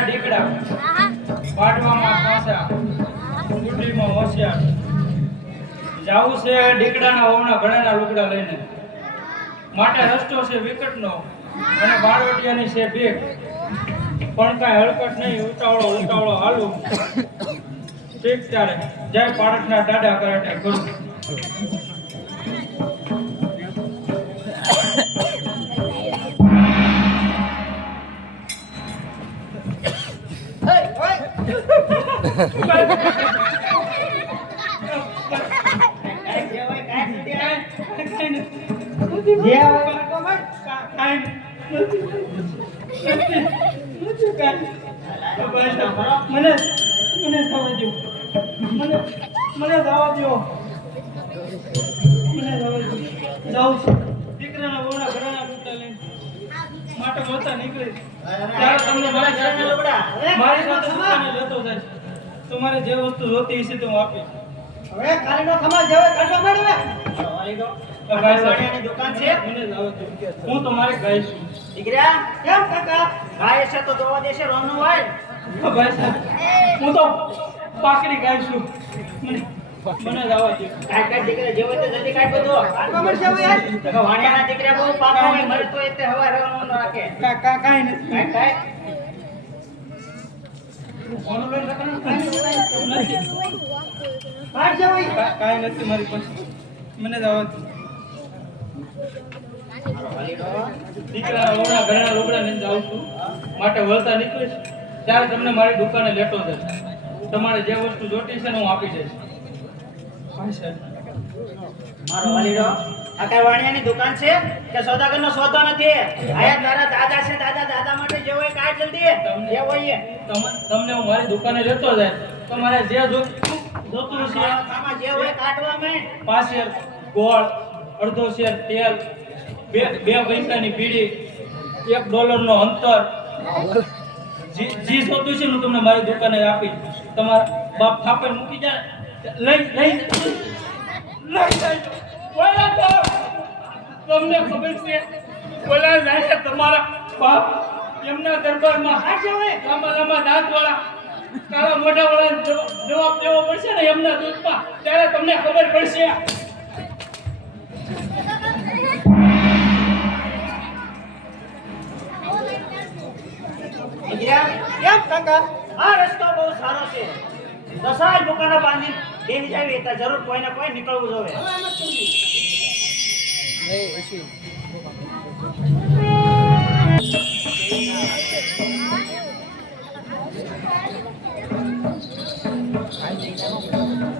પાટણના ડીકડા પાટવામાં પાછા ગુડલીમાં હોશિયાર જાવું છે ડીકડાના વહુના ઘણાના લુગડા લઈને માટે રસ્તો છે વિકટનો અને બાળવટિયાની છે ભેગ પણ કાંઈ હળકટ નહીં ઉતાવળો હાલું ઠીક ત્યારે જય પાટણના દાદા કરાટે ગુરુ દીકરાના બોના ઘરના લૂંટા લઈને માટે મોતા નીકળી ત્યારે તમને મારી સાથે દુકાને લેતો જાય તમારે જે વસ્તુ જોતી હશે તો હું આપીશ હવે કાલીનો ખમા જેવો કાઢો મેળવે વાળીની દુકાન છે હું તમારે ગાય છું દીકરા કેમ કાકા ગાય છે તો દોવા દેશે રોનું હોય ભાઈ સાહેબ હું તો પાકડી ગાય છું મને જવા દે કાઈ દીકરા જેવો તો જલ્દી કાઈ બધો કાઢો મળશે હવે યાર તો વાણિયાના દીકરા બહુ પાકા હોય મરે તો એટલે હવા રહેવાનું ન રાખે કાઈ નથી કાઈ કાઈ નથી મારી પાસે મને જવા દે દીકરાના વહુના ઘરના લુગડા લઈને જાઉં છું માટે વળતા નીકળીશ ત્યારે તમને મારી દુકાને લેતો જશે તમારે જે વસ્તુ જોતી છે ને હું આપી દઈશ મારો વાલીડો આ કઈ વાણિયાની દુકાન છે કે સોદાગરનો સોદો નથી આયા તારા દાદા છે દાદા માટે જે હોય કાઢ જલ્દી જે હોય તમને હું મારી દુકાને લેતો જાય તમારે જે જોતું છે આમાં જે હોય કાઢવા મે 5 શેર ગોળ અડધો શેર તેલ બે પૈસાની બીડી $1 નો અંતર જી જોતું છે હું તમને મારી દુકાને આપી તમારા બાપ થાપે મૂકી જાય લઈ બોલા તો તમને ખબર છે બોલા જાય છે તમારા બાપ એમના દરબારમાં હાજર હોય લાંબા દાંત વાળા કાળા મોઢા વાળા જવાબ દેવો પડશે ને એમના દૂધમાં ત્યારે તમને ખબર પડશે કેમ કાકા આ રસ્તો બહુ સારો છે દસાય દુકાનો બાંધી દેવી જાવી એટલે જરૂર કોઈ ને કોઈ નીકળવું જોવે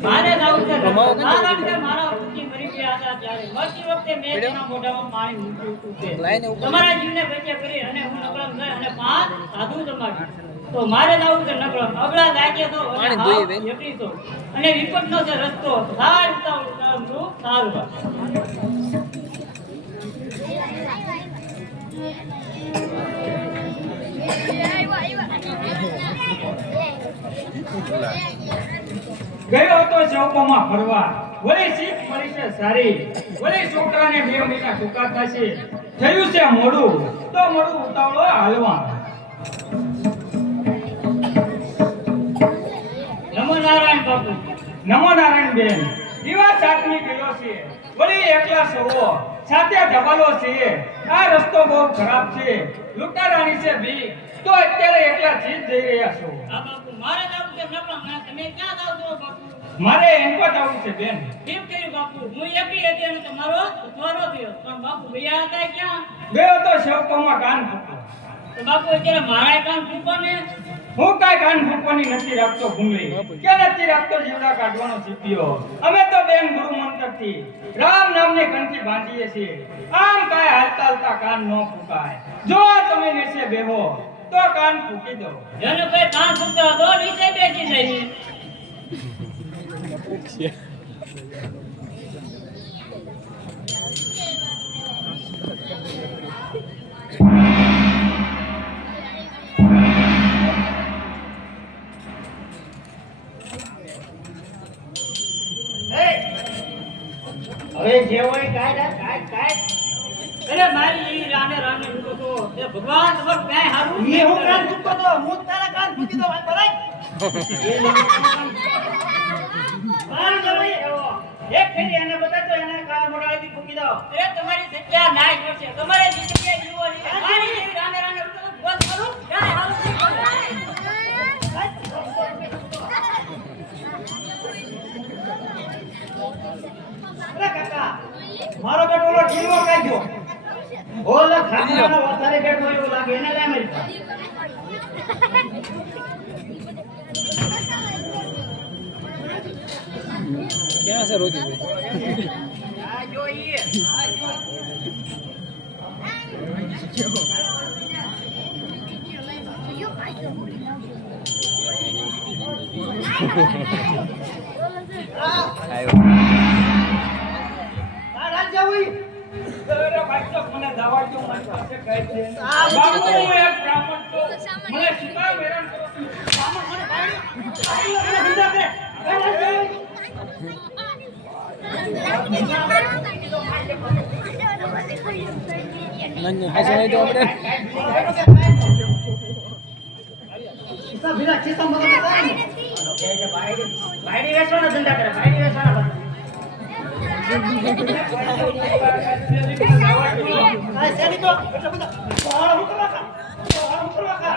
મારે જાવું છે કારણ કે મારા પતિ મરી ગયા હતા ત્યારે મરતી વખતે મેં તેના મોઢામાં પાણી મૂક્યું હતું તમારા જીવને બચે કરી અને હું નકળમ ગઈ અને 5 સાધુ જમાડી તો મારે જાવું છે નકળમ અગળા લાગે તો એટલી તો અને વિપતનો છે રસ્તો સાર ઉતાવળ સારું ગયો તો ચોકોમાં ફરવા વળી શીખ મળી છે સારી વળી છોકરાને 2 મહિના ટૂંકા થશે થયું છે મોડું તો મોડું ઉતાવળો હાલવા નમો નારાયણ બાપુ નમો નારાયણ બેન દીવા સાતમી કિલો છે વળી એકલા સવો સાથે ઢબાલો છે આ રસ્તો બહુ ખરાબ છે લૂંટારાની છે ભી તો અત્યારે એકલા જીત જઈ રહ્યા છો હા બાપુ મારે જાવું છે નકળમ ના તમે ક્યાં જાવ છો બાપુ મારે એનકોટ આવું છે બેન કેમ કર્યું બાપુ હું એકલી હતી અને તમારો છોરો થયો પણ બાપુ ગયા હતા ક્યાં ગયો તો શેવકોમાં કાન ફૂંકો તો બાપુ અત્યારે મારા કાન ફૂંકો ને હું કાંઈ કાન ફૂંકવાની નથી રાખતો ભૂંગળી કે નથી રાખતો જીવડા કાઢવાનો સીપ્યો અમે તો બેન ગુરુ મંત્રથી રામ નામની કંઠી બાંધીએ છીએ આમ કાંઈ હાલતા કાન ન ફૂંકાય જો તમે નીચે બેહો તો કાન ફૂંકી દો જેને કોઈ કાન ફૂંકતો તો નીચે બેસી જઈએ હવે જે હોય કાય અરે મારી ઈ રાને રાને મૂકો તો એ ભગવાન તમારું કાંઈ હારું એ હું કાન ફૂટતો તો હું જ તારા કાન ફૂટી દો વાત બરાબર બાર જવાય એક ફેરી એને બતાતો એને કાળા મોઢાળીથી ફૂકી દો અરે તમારી જગ્યા નાશ કરશે તમારે જે જગ્યાએ જીવો છે મારી જેવી રાને રાને મૂકો તો બોલ કરું કાંઈ હારું નહીં અરે કાકા મારો બેટો ઓલો ઢીલો કાઢ્યો ઓલો ખાવાનો વધારે બેઠો એવું લાગે એને લે મારી પાસે. ક્યાં છે રોજી આ જો ઈ આ રાજ જાવું અરે ભાઈ તો મને દવા જો મારી પાસે કહે છે બાપુ હું એક બ્રાહ્મણ તો મને શીખા હેરાન કરો છો. ધંધા કરે હાસી તો આપણે ઈસા ભીલા ચીતા મગજ થાય ભાઈડી વેચવાના ધંધા કરે ભાઈડી વેચવાના આ સેની તો એટલે બધા બહાર ઉતરવા કા બહાર ઉતરવા કા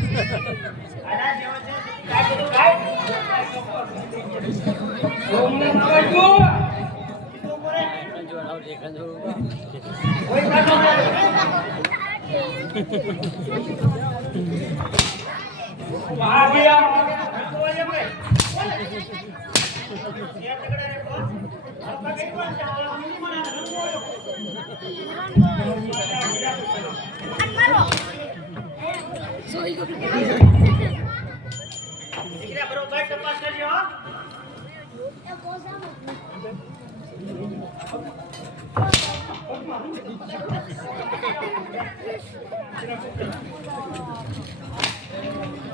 આના જેવો છે કાઈ બધું કાઈ તો મને દવા જો કોઈ કાઢો ભાગ્યા બોલે ભાઈ એ તગડા રે કો આપા કઈ કોણ છે ઓલા મુની મને રંગો દીકરા બરોબર તપાસ કરજો હો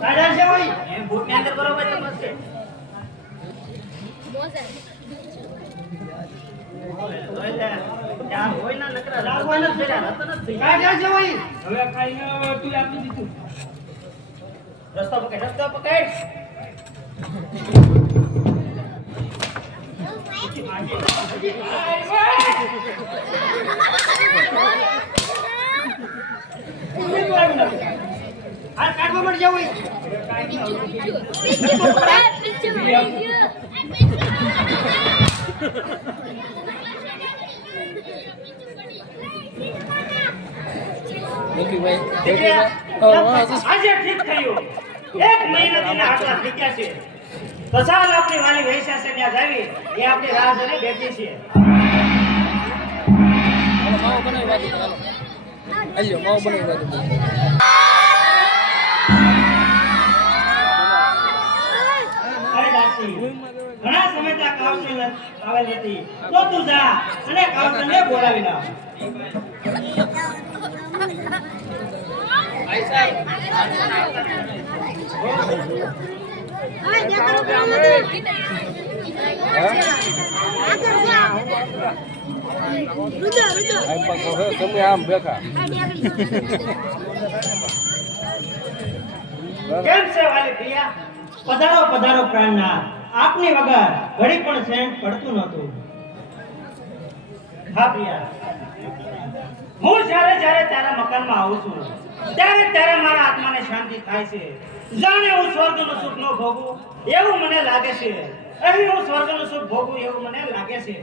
કાઢા છે ભાઈ એ બૂટ ની અંદર બરોબર તપાસ છે ત્યાં હોય ના નકરા લાગવાના છે રતન જ થઈ કાઢા છે ભાઈ હવે ખાઈને તું આપી દીધું રસ્તો પકડ આ કાઢવા મળી જાવ ભાઈ આજે ઠીક થયું એક મહિનાથી આટલા થઈ ગયા છે તો ચાલ આપણી વાલી વૈસા છે ત્યાં જાવી એ આપણી રાહ જોઈને બેઠી છે માવો બનાવી વાતું ચાલો અલ્યો માવો બનાવી વાતું અરે દાસી ઘણા સમયથી આ કાવતર આવેલ હતી તો તું જા અને કાવતરને બોલાવી લાવ તમે આમ બેઠા કેમ છે વાલી પ્રિયા પધારો પધારો પ્રાણનાથ આપની વગર ઘડી પણ સેન્ટ પડતું નહોતું હા પ્રિયા હું જ્યારે જ્યારે તારા મકાનમાં આવું છું ત્યારે મારા આત્માને શાંતિ થાય છે જાણે હું સ્વર્ગનું સુખ ન ભોગવું એવું મને લાગે છે અહીં હું સ્વર્ગનું સુખ ભોગવું એવું મને લાગે છે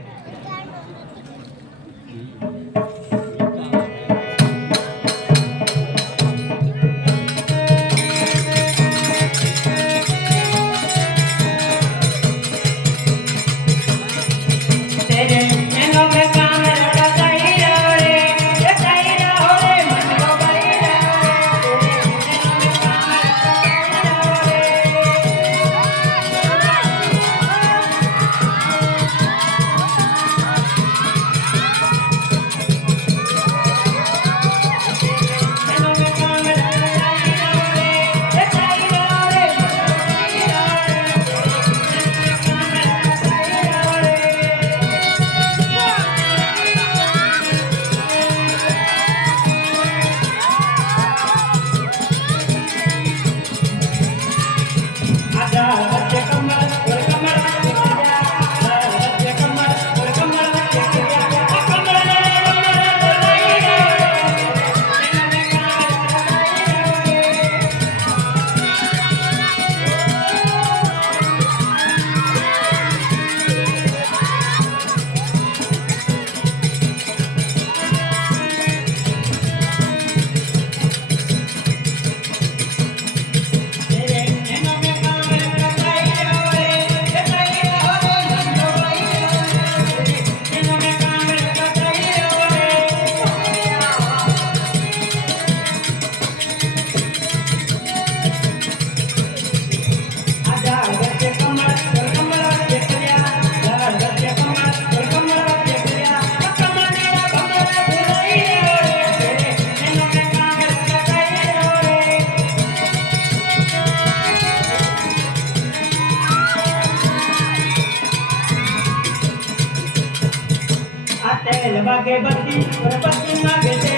વાગે બત્તી ગણપતિ માગે છે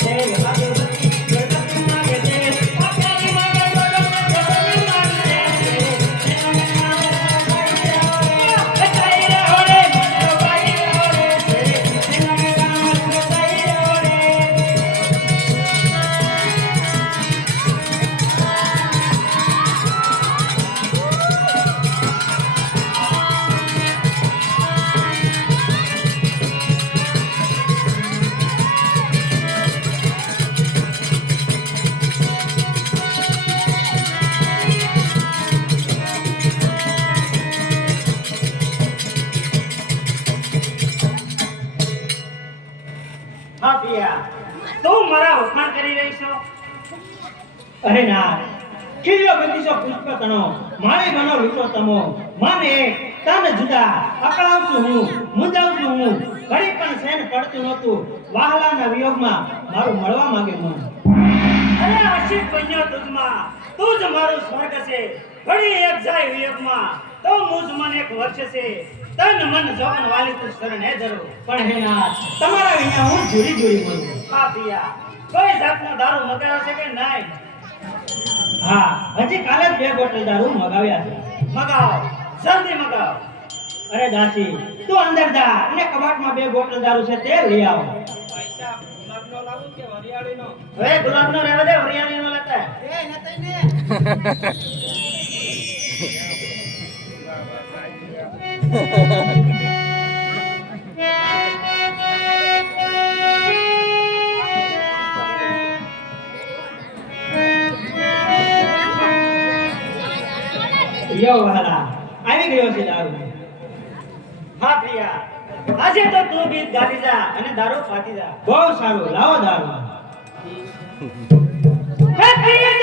શેર વાગે બત્તી ગણપતિ માગે છે પાછાની માગે બોલો ગણપતિ માગે છે બચાઈ રહો રે બચાઈ રહો રે બચાઈ રહો રે હા પિયા તું મારા વખાણ કરી રહી છો અરે ના કિલ્લો ગતિસો પુષ્પ તણો મારી મનો લૂટો તમો માને તન જુદા અકળાવ છું હું મુંજાવ છું હું ઘડી પણ સેન પડતું નહોતું વાહલાના વિયોગમાં મારું મળવા માંગે મન અરે આશિક બન્યો તુજમાં તું જ મારું સ્વર્ગ છે ઘડી એક જાય વિયોગમાં તો મુજ મન એક વર્ષ છે તન મન જોન વાલી તું શરણે ધરો પણ હે ના તમારા વિના હું જુરી જુરી બોલું હા પિયા કોઈ જાતનો દારૂ મગાવ્યો છે કે નહીં હા હજી કાલે જ 2 બોટલ દારૂ મગાવ્યા છે મગાવો જલ્દી મગાવો અરે દાસી તું અંદર જા અને કબાટમાં 2 બોટલ દારૂ છે તે લઈ આવ પૈસા ગુલાબનો લાવું કે વરિયાળીનો હવે ગુલાબનો રહેવા દે હરિયાળીનો લેતા એ નતઈ ને યો વાલા આવી ગયો છે દારૂ હા પ્રિયા આજે તો તું ગીત ગાતી જા અને દારૂ પાતી જા બહુ સારું લાવો દારૂ હે પ્રિયા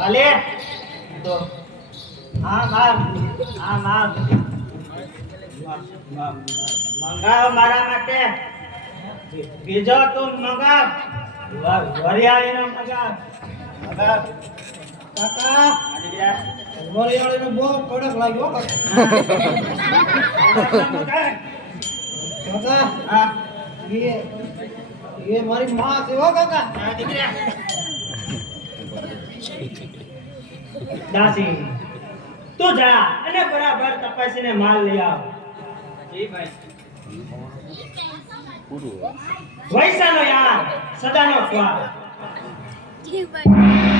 હાલે તો હા મંગાવ મારા માટે બીજો તું મંગાવ વરિયાળીનો મંગાવ કાકા વરિયાળીનો બહુ કડક લાગ્યો કાકા હા એ મારી માં છે હો કાકા દાસી તું જા અને બરાબર તપાસીને માલ લઈ આવ જી ભાઈ વૈસાનો યાર સદાનો સ્વાદ જી ભાઈ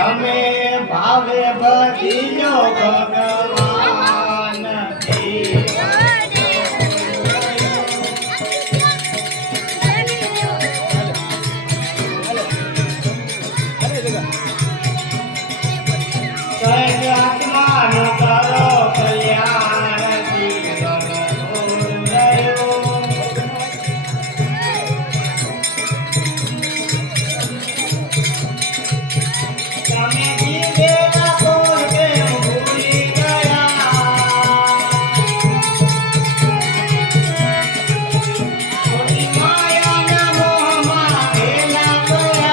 અમે ભાવે બધીનો ભગવાન આત્માનો કરો કલ્યાણ જીવન તમે જીવેલા કોણ કેમ ભૂલી ગયા ખોટી માયાના મોહમાં ભેલા ગયા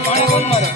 પાણી કોણ મારે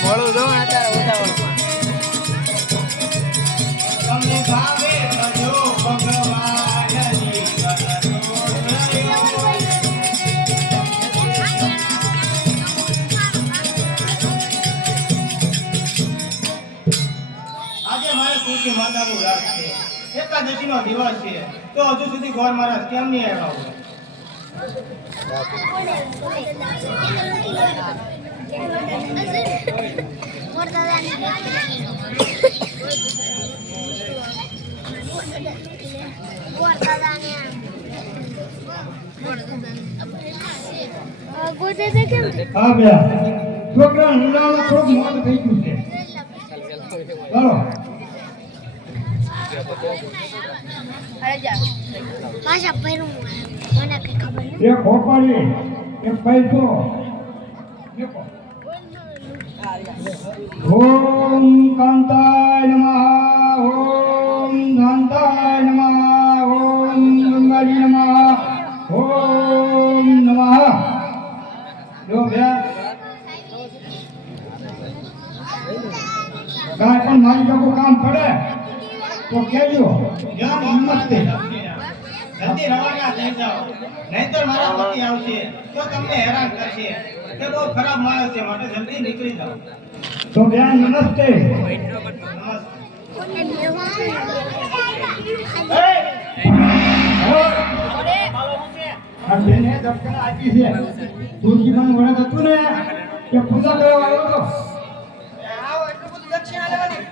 મળું દઉં અત્યારે ઉતાવળમાં આજે મારે તુલસી માતાનું વ્રત છે એકાદશીનો દિવસ છે તો હજુ સુધી ગોર મહારાજ કેમ નહીં આવ્યા હોય Por હા બે છોકરા હુંડામાં થોડું મોડું થઈ ગયું છે ચાલો પાછા પહેરું મને કઈ ખબર નથી એક હોપાળી એક પૈસો દેખો ઓમ કાંતાય નમઃ ઓમ શાંતાય નમઃ ઓમ ગંગાજી નમઃ ઓમ નમઃ જો બે કાંઈ પણ મારી લોકો કામ પડે તો કહેજો જ્ઞાન હિંમત જલ્દી રવાના થઈ જાઓ નહીંતર મારા પતિ આવશે તો તમને હેરાન કરશે તે બહુ ખરાબ માણસ છે માટે જલ્દી નીકળી જાઓ તો બેન નમસ્તે આ બેને દક્ષિણ આપી છે તુલસીમાં વળત હતું ને કે પૂજા કરવા આવ્યો હતો આવો એટલું બધું દક્ષિણ લેવાની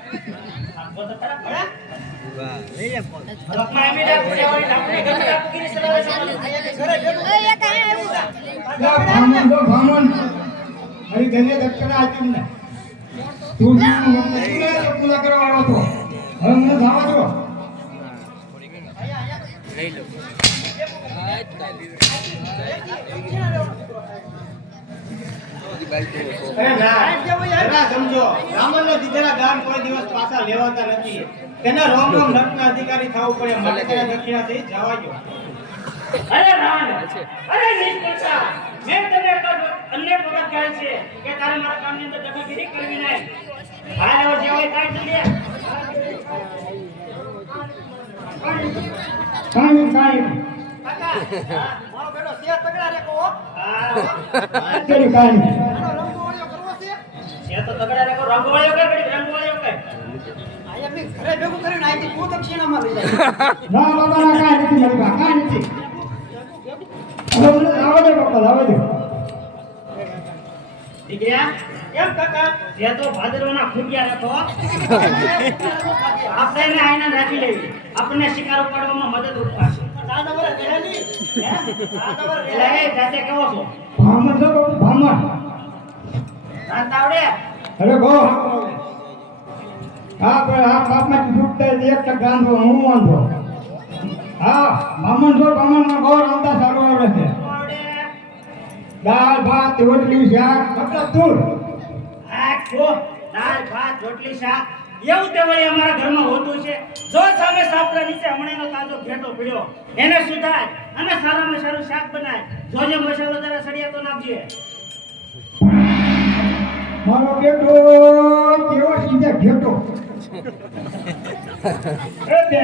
આપો તો ખરા ખરા સમજો બ્રાહ્મણને દીધેલા દાન કોઈ દિવસ પાછા લેવાતા નથી તેના રોમ રોમ નટના અધિકારી થવું પડે માટે તેના દક્ષિણા સહિત જવા દો અરે રાણ અરે નિષ્ફળતા મેં તને અન્ય વખત કહે છે કે તારે મારા કામની અંદર દખલગીરી કરવી નહીં હાલ હવે જે હોય કાઈ જલ્દી સાહેબ સાહેબ કાકા મારો બેટો સેર તગડા રે કો હા તેરી કાઈ છે તો તગડા રે કો રંગવાળિયો કર રંગવાળિયો કર ના બાબા ના કાઈ નથી મારી બા કાઈ નથી આવો દે બાપા આવો દે દીકરા કેમ કાકા જે તો ભાદરવાના ખુંડિયા રાખો આપણે એને આઈના રાખી લેવી આપણને શિકાર ઉપાડવામાં મદદ ઉપાડશે દાદા વરે રહેલી દાદા વરે એટલે એ જાતે કેવો છો ભામણ છો બાપુ ભામણ રાત આવડે અરે બહુ હા પણ આ બાપમાં છૂટતા એક ટક ગાંધો હું વાંધો હા ભામણ છો ભામણમાં બહુ રામતા સારું આવડે છે આવડે દાળ ભાત રોટલી શાક કપડા તુર આ કો દાળ ભાત રોટલી શાક એવું તે વળી અમારા ઘરમાં હોતું છે જો સામે સાપડા નીચે હમણાંનો તાજો ઘેટો પીડ્યો એને સુધાર અને સારામાં સારું શાક બનાય જોજે મસાલો જરા સળિયા તો નાખજે મારો બેટો કેવો સીધે ઘેટો એ બે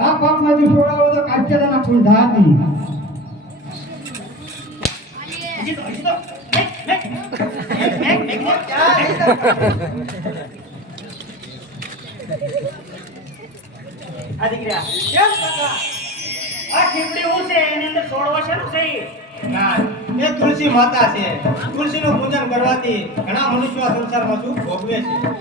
આ બાપમાંથી છોડાવો તો કાચેદાના કુંઢા હતી હજી તો મેક આ દીકરા કેમ કાકા આ ખીચડી હું છે એની અંદર છોડવા છે ને સહી ના એ તુલસી માતા છે તુલસીનું પૂજન કરવાથી ઘણા મનુષ્યો આ સંસારમાં સુખ ભોગવે છે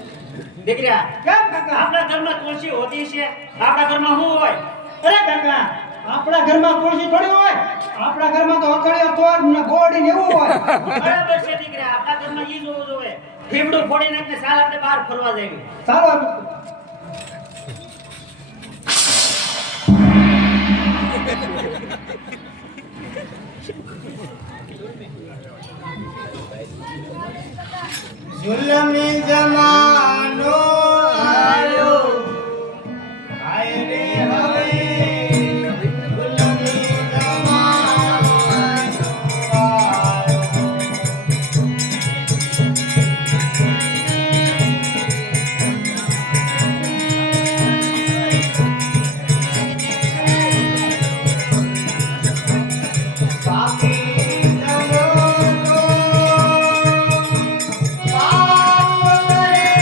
દીકરા કેમ કાકા આપણા ઘરમાં તુલસી હોતી છે આપણા ઘરમાં શું હોય અરે કાકા આપણા ઘરમાં તુલસી થોડી હોય આપણા ઘરમાં તો અખડિયા તોડ ને ગોળી ને એવું હોય બરાબર છે દીકરા આપણા ઘરમાં ઈ જોવું જોઈએ ફીમડું ફોડી નાખીને સાલ આપણે બહાર ફરવા જઈએ ચાલો જુલમી જમાનો આયો આય રે હવે જુલમી જમાનો આયો પાપી જનો પાપ કરે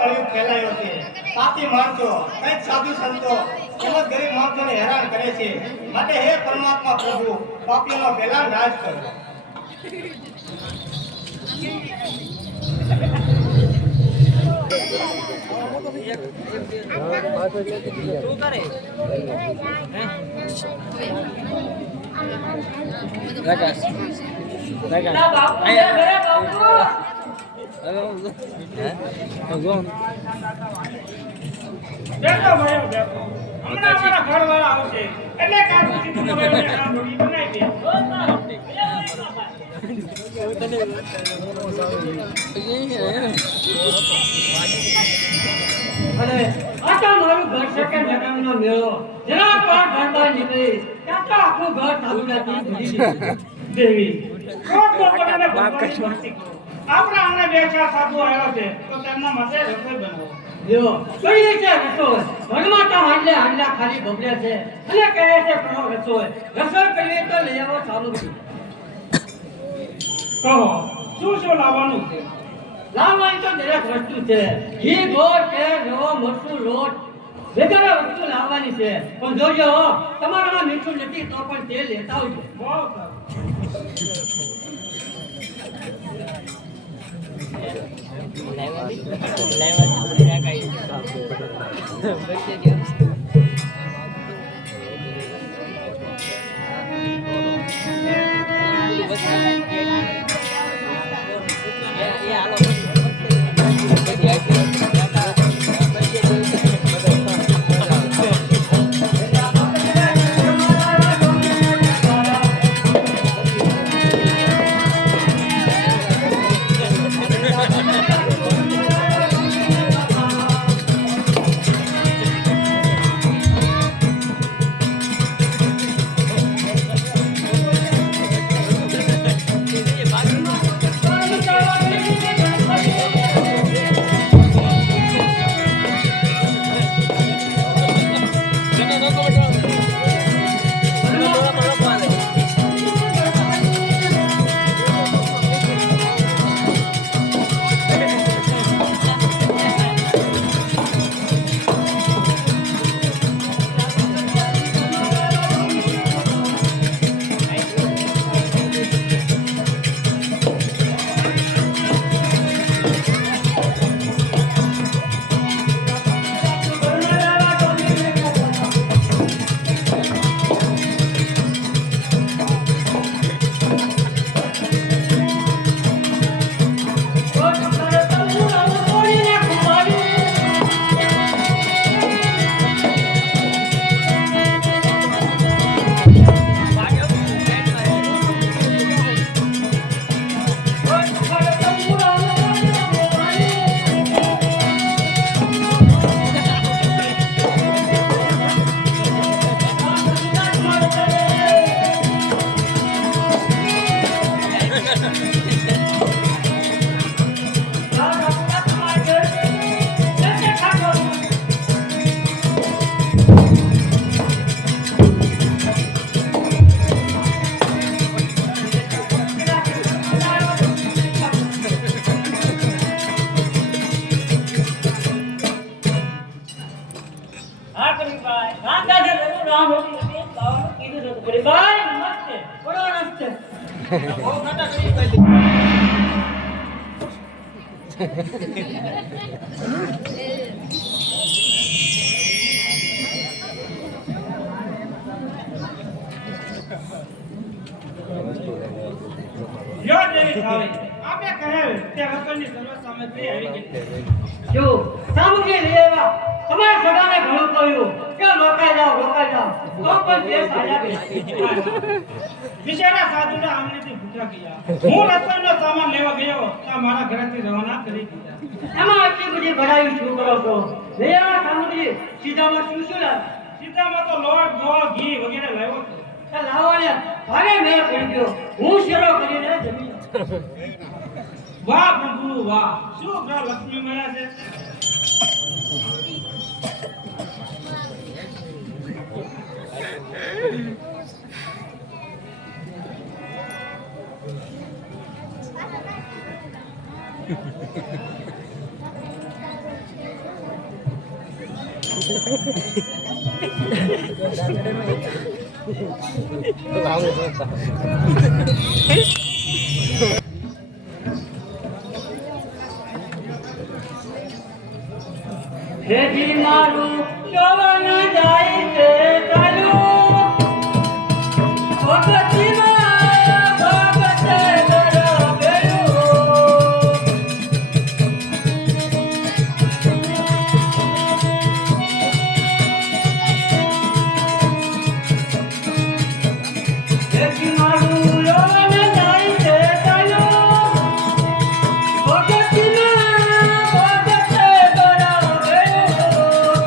કળિયુગ ફેલાયો છે. પાપી માણસો, કંઈક સાધુ સંતો તેમજ ગરીબ માણસોને હેરાન કરે છે. માટે હે પરમાત્મા પ્રભુ, પાપીઓનો પહેલા નાશ કરો. ના બાપુ ને ઘરે બાપુ બેઠો ભાઈઓ બેઠો. હમણાં અમારા ઘરવાળા આવશે એટલે કાલ સુધી તમારે કામ રોટી બનાવી દે. અને આ તો મારું ઘર છે કે જગમનો મેળો જરા પણ ઘરબહાર નીકળી ત્યાં તો આખું ઘર થાળુડાથી ભરી દીધું. દેવી રોજ લોકોને ભગવાનની ભક્તિ કરો. આપણા આંગણે બે ચાર સાધુ આવ્યા છે તો તેમના માટે રસોઈ બનાવો. લ્યો કઈ છે રસોઈ ઘરમાં તો હાંડલા ખાલી બબડે છે અને કહે છે કરો રસોઈ કરીએ તો લઈ આવો સારું છે. કહો શું શું લાવવાનું છે? લાવવાની તો દરેક વસ્તુ છે. ઘી ગોળ તેલ રવો મરચું લોટ વગેરે વસ્તુ લાવવાની છે. પણ જોજો હો, તમારામાં મીઠું નથી તો પણ તેલ લેતા આવજો. બહુ સરસ. યો દેવી થાળી આપે કહેલ તે રસોઈની સર્વ સામગ્રી આવી ગઈ છે. જો સામગ્રી લઈ આવ્યા તમારે સગાને ઘણું કહ્યું કે રોકાઈ જાઓ તો પણ તે સાજા બેસી બિચારા સાધુના આંગણેથી ભૂખ્યા ગયા. હું રસોઈનો સામાન લેવા ગયો ત્યાં મારા ઘરેથી રવાના કરી દીધા. એમાં આટલી બધી ભરાયું શું કરો છો લઈ આવ્યા સામગ્રી સીધામાં શું શું લાવ્યા સીધામાં તો લોટ ગોળ ઘી વગેરે લાવ્યો છે. લાવવાને ભારે મેળ પડી ગયો હું શેરો કરીને જમી વાહ પ્રભુ વાહ શું ગ્રહ લક્ષ્મી મળ્યા છે. હેજી મારું જવન જાય છે ચાલ્યું ભગતીમાં ભગતે બરાબેરું હેજી મારું જવન જાય છે ચાલ્યું ભગતીમાં ભગતે બરાબેરું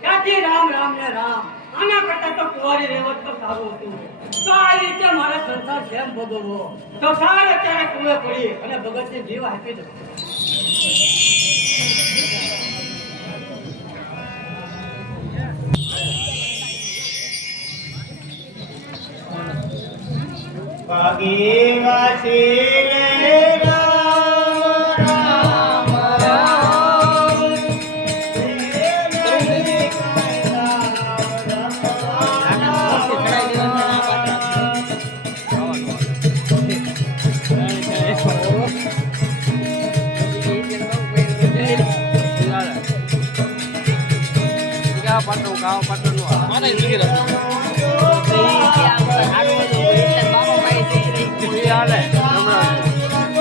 ક્યાંથી રામ રામ ને રામ આના કરતા તો કુંવારી રહેવત તો સારું હતું તો આ રીતે મારા સંસાર કેમ ભોગવવો તો સાર અત્યારે કુએ પડી અને ભગતને જીવ આપી દો ભાગી વાસી લે રામ રામ રામ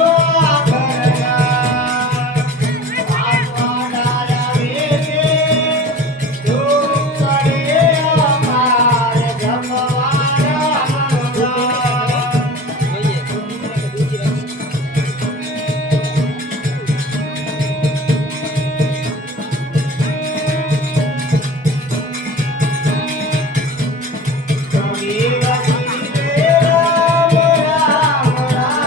રામ રામ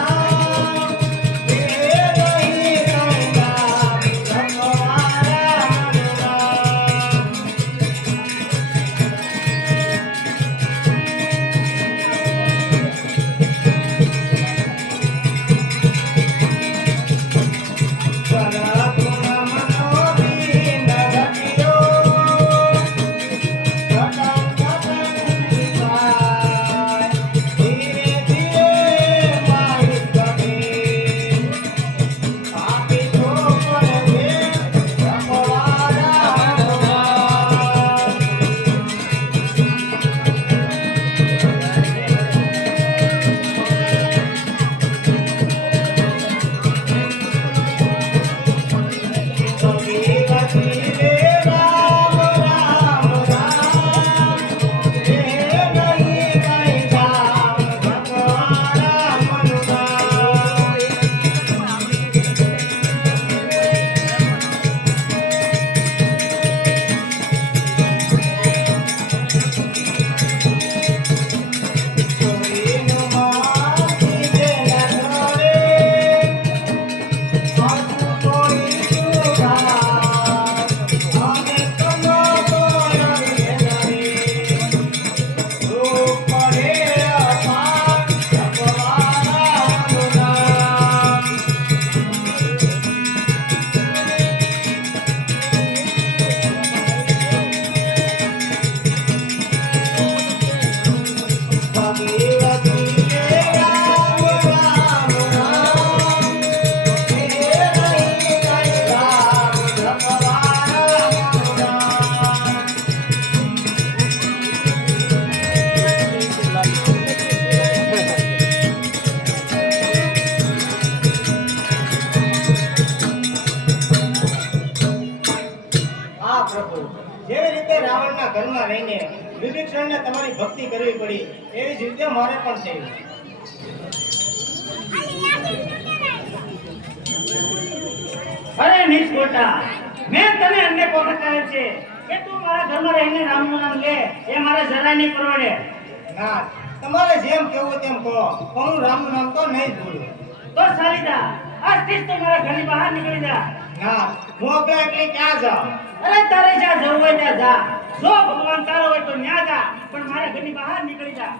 જેવી રીતે રાવણના ઘરમાં રહીને વિભીષણને તમારી ભક્તિ કરવી પડી એવી જ રીતે મારે પણ થયું. અરે નિષ્ફળતા, મેં તને અન્ય વખત કહ્યું છે કે તું મારા ઘરમાં રહીને રામનું નામ લે, એ મારે જરાય નહીં પરવડે. ના, તમારે જેમ કહેવું તેમ કહો, પણ હું રામનું નામ તો નહીં જ ભૂલું. તો ચાલી જા, આજથી જ તું મારા ઘરની બહાર નીકળી જા. ના, હું અગા એકલી ક્યાં જાઉં? અરે તારે જ્યાં જવું હોય ત્યાં જા. જો ભગવાન તારો હોય તો ન્યા જા, પણ મારા ઘરની બહાર નીકળી જા.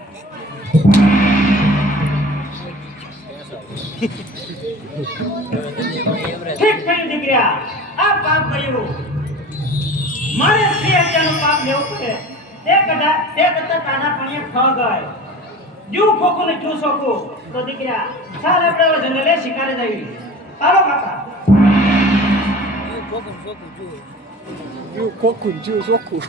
ઠીક થયું દીકરા, આ પાપ કર્યું. મારે સ્ત્રી હત્યાનું પાપ લેવું પડે. તે કરતા તાના પણ ઠગ હોય. જીવ ખોખું ને તું સોખું. તો દીકરા, ચાલ આપણે હવે જંગલે શિકારે જઈએ. ચાલો કાકા. કોકું જો સોકું